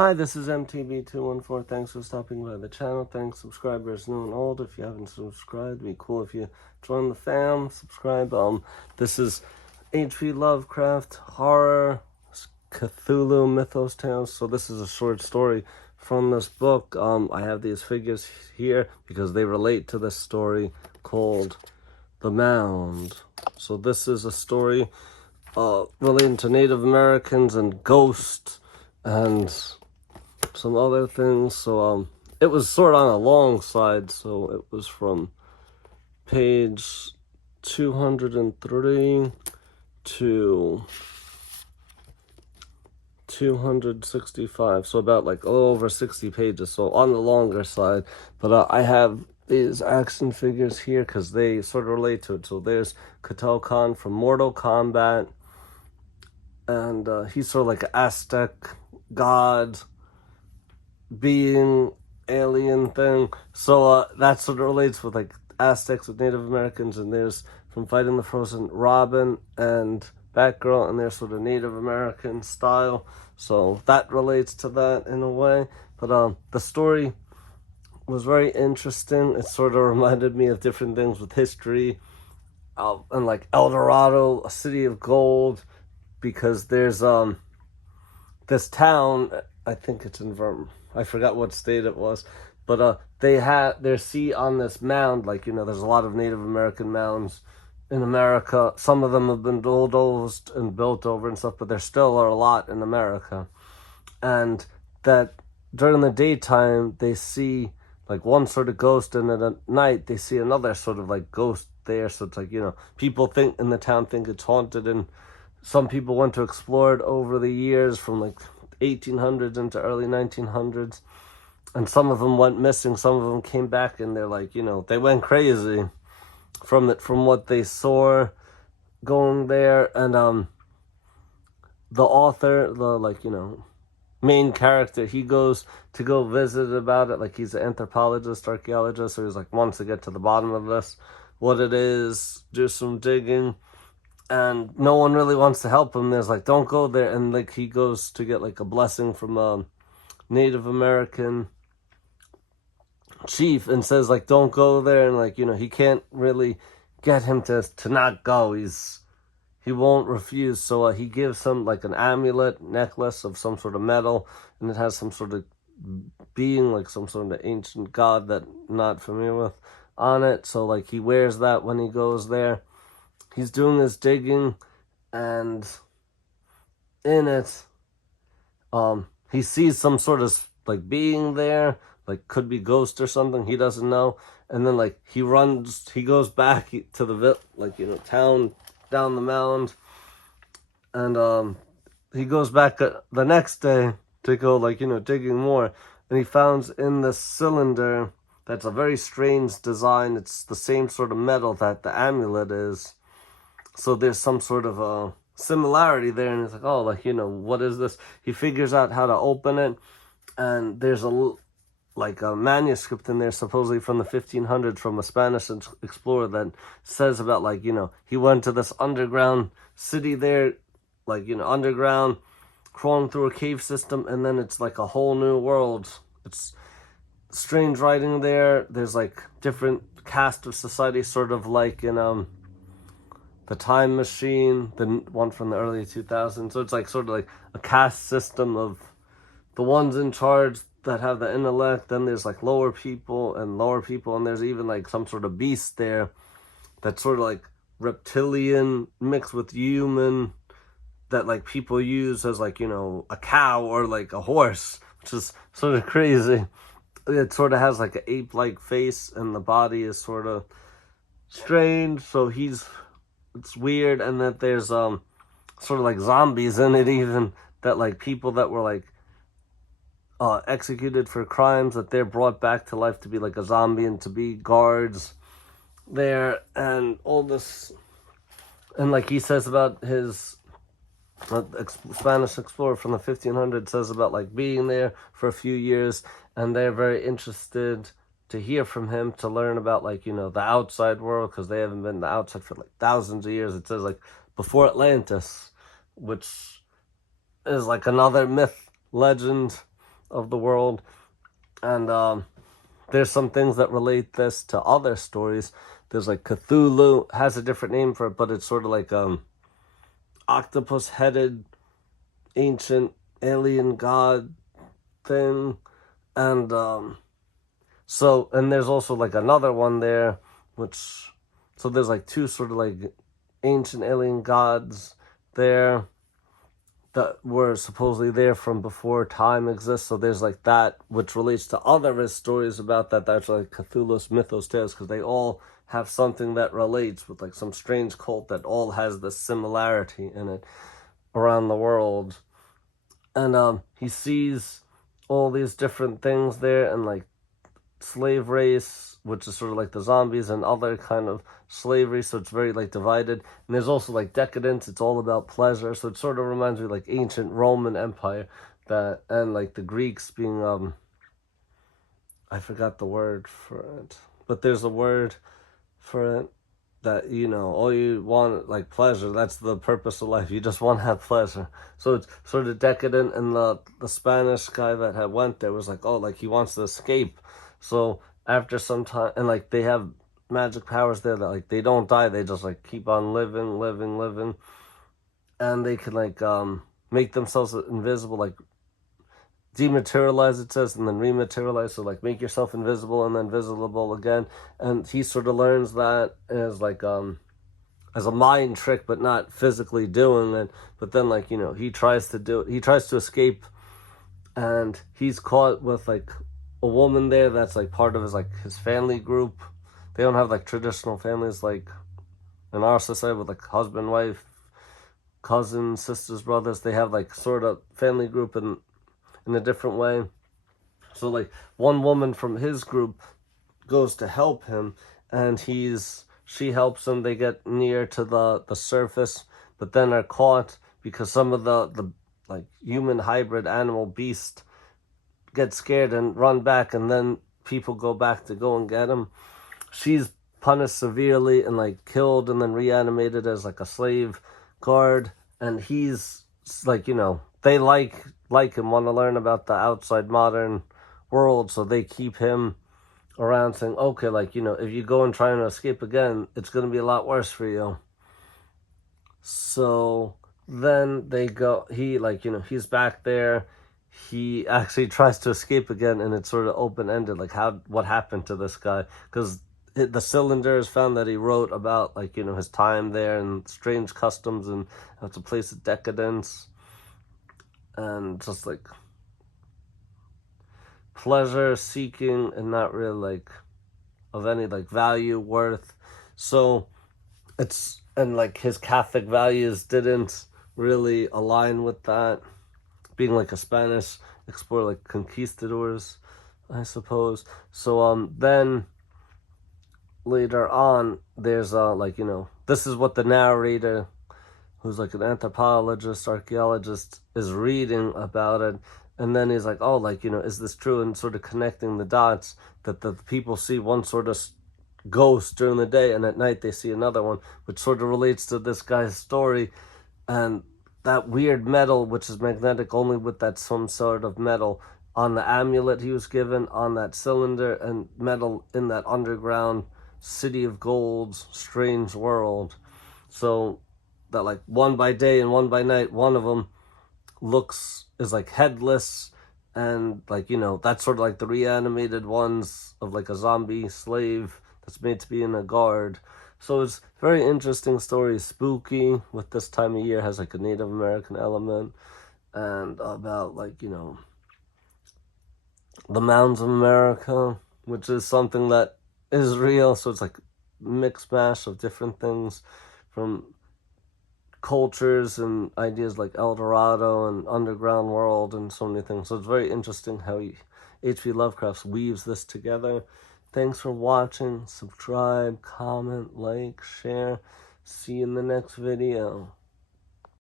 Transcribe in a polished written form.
Hi, this is MTB214. Thanks for stopping by the channel. Thanks, subscribers new and old. If you haven't subscribed, it'd be cool if you join the fam. Subscribe. This is HP Lovecraft horror Cthulhu mythos tales. So this is a short story from this book. I have these figures here because they relate to this story called The Mound. So this is a story relating to Native Americans and ghosts and some other things. So it was sort of on a long side, so it was from page 203 to 265, so about like a little over 60 pages, so on the longer side. But I have these action figures here because they sort of relate to it. So there's Katel Khan from Mortal Kombat, and he's sort of like an Aztec god being alien thing. So that sort of relates with like Aztecs with Native Americans. And there's from Fighting the Frozen Robin and Batgirl, and they're sort of Native American style, so that relates to that in a way. But the story was very interesting. It sort of reminded me of different things with history, and like El Dorado, a city of gold, because there's this town, I think it's in I forgot what state it was, but they had their seat on this mound. Like, you know, there's a lot of Native American mounds in America. Some of them have been bulldozed and built over and stuff, but there still are a lot in America. And that during the daytime, they see like one sort of ghost, and at night, they see another sort of like ghost there. So it's like, you know, people think in the town think it's haunted, and some people went to explore it over the years from like 1800s into early 1900s. And some of them went missing. Some of them came back, and they're like, you know, they went crazy from what they saw going there. And the author, the, like, you know, main character, he goes to go visit about it. Like, he's an anthropologist, archaeologist, so he's like wants to get to the bottom of this, what it is, do some digging. And no one really wants to help him. There's like, don't go there. And like, he goes to get like a blessing from a Native American chief, and says like, don't go there. And like, you know, he can't really get him to not go. He won't refuse. So he gives him like an amulet necklace of some sort of metal, and it has some sort of being, like some sort of ancient god that I'm not familiar with, on it. So like, he wears that when he goes there. He's doing his digging, and in it, he sees some sort of like being there, like could be ghost or something, he doesn't know. And then like, he goes back to the like, you know, town down the mound, and he goes back the next day to go, like, you know, digging more, and he finds in this cylinder that's a very strange design. It's the same sort of metal that the amulet is. So there's some sort of a similarity there, and it's like, oh, like, you know, what is this? He figures out how to open it, and there's a manuscript in there, supposedly from the 1500s, from a Spanish explorer, that says about, like, you know, he went to this underground city there, like, you know, underground, crawling through a cave system, and then it's like a whole new world. It's strange writing there. There's like different caste of society, sort of like in The Time Machine, the one from the early 2000s. So it's like sort of like a caste system of the ones in charge that have the intellect. Then there's like lower people, and there's even like some sort of beast there that's sort of like reptilian mixed with human, that like people use as, like, you know, a cow or like a horse, which is sort of crazy. It sort of has like an ape-like face, and the body is sort of strange. So it's weird. And that there's sort of like zombies in it, even, that like people that were like executed for crimes, that they're brought back to life to be like a zombie and to be guards there, and all this. And like, he says about his Spanish explorer from the 1500s, says about like being there for a few years, and they're very interested to hear from him, to learn about, like, you know, the outside world, because they haven't been the outside for like thousands of years. It says like before Atlantis, which is like another myth legend of the world. And there's some things that relate this to other stories. There's like Cthulhu has a different name for it, but it's sort of like octopus-headed ancient alien god thing. And and there's also like another one there, so there's like two sort of like ancient alien gods there that were supposedly there from before time exists. So there's like that, which relates to other stories about that. That's like Cthulhu's mythos tales, because they all have something that relates with like some strange cult that all has this similarity in it around the world. And he sees all these different things there, and like slave race, which is sort of like the zombies, and other kind of slavery, so it's very like divided. And there's also like decadence, it's all about pleasure, so it sort of reminds me of like ancient Roman Empire, that, and like the Greeks being I forgot the word for it, but there's a word for it, that, you know, all you want, like pleasure, that's the purpose of life, you just want to have pleasure. So it's sort of decadent. And the Spanish guy that had went there was like, oh, like he wants to escape. So after some time, and like they have magic powers there that like they don't die, they just like keep on living, and they can like make themselves invisible, like dematerialize, it says, and then rematerialize. So like make yourself invisible and then visible again. And he sort of learns that as like as a mind trick, but not physically doing it. But then, like, you know, he tries to escape, and he's caught with like a woman there that's like part of his family group. They don't have like traditional families like in our society with like husband, wife, cousins, sisters, brothers. They have like sort of family group in a different way. So like one woman from his group goes to help him, and she helps him. They get near to the surface, but then are caught because some of the like human hybrid animal beast get scared and run back, and then people go back to go and get him. She's punished severely and like killed and then reanimated as like a slave guard. And he's like, you know, they like him, want to learn about the outside modern world, so they keep him around, saying, okay, like, you know, if you go and try and escape again, it's going to be a lot worse for you. So then they go, he, like, you know, he's back there. He actually tries to escape again, and it's sort of open-ended, like what happened to this guy, because the cylinders found that he wrote about, like, you know, his time there and strange customs, and how it's a place of decadence and just like pleasure seeking and not really like of any like value, worth. So it's, and like his Catholic values didn't really align with that, being like a Spanish explorer, like conquistadors, I suppose. So then later on, there's like, you know, this is what the narrator, who's like an anthropologist, archaeologist, is reading about it. And then he's like, oh, like, you know, is this true? And sort of connecting the dots, that the people see one sort of ghost during the day, and at night they see another one, which sort of relates to this guy's story. And that weird metal, which is magnetic only with that some sort of metal on the amulet he was given, on that cylinder, and metal in that underground city of gold's strange world. So that like one by day and one by night, one of them is like headless, and like, you know, that's sort of like the reanimated ones of like a zombie slave that's made to be in a guard. So it's very interesting story, spooky with this time of year, has like a Native American element, and about like, you know, the mounds of America, which is something that is real. So it's like mixed mash of different things from cultures and ideas like El Dorado and underground world and so many things. So it's very interesting how HP Lovecraft weaves this together. Thanks for watching. Subscribe, comment, like, share. See you in the next video.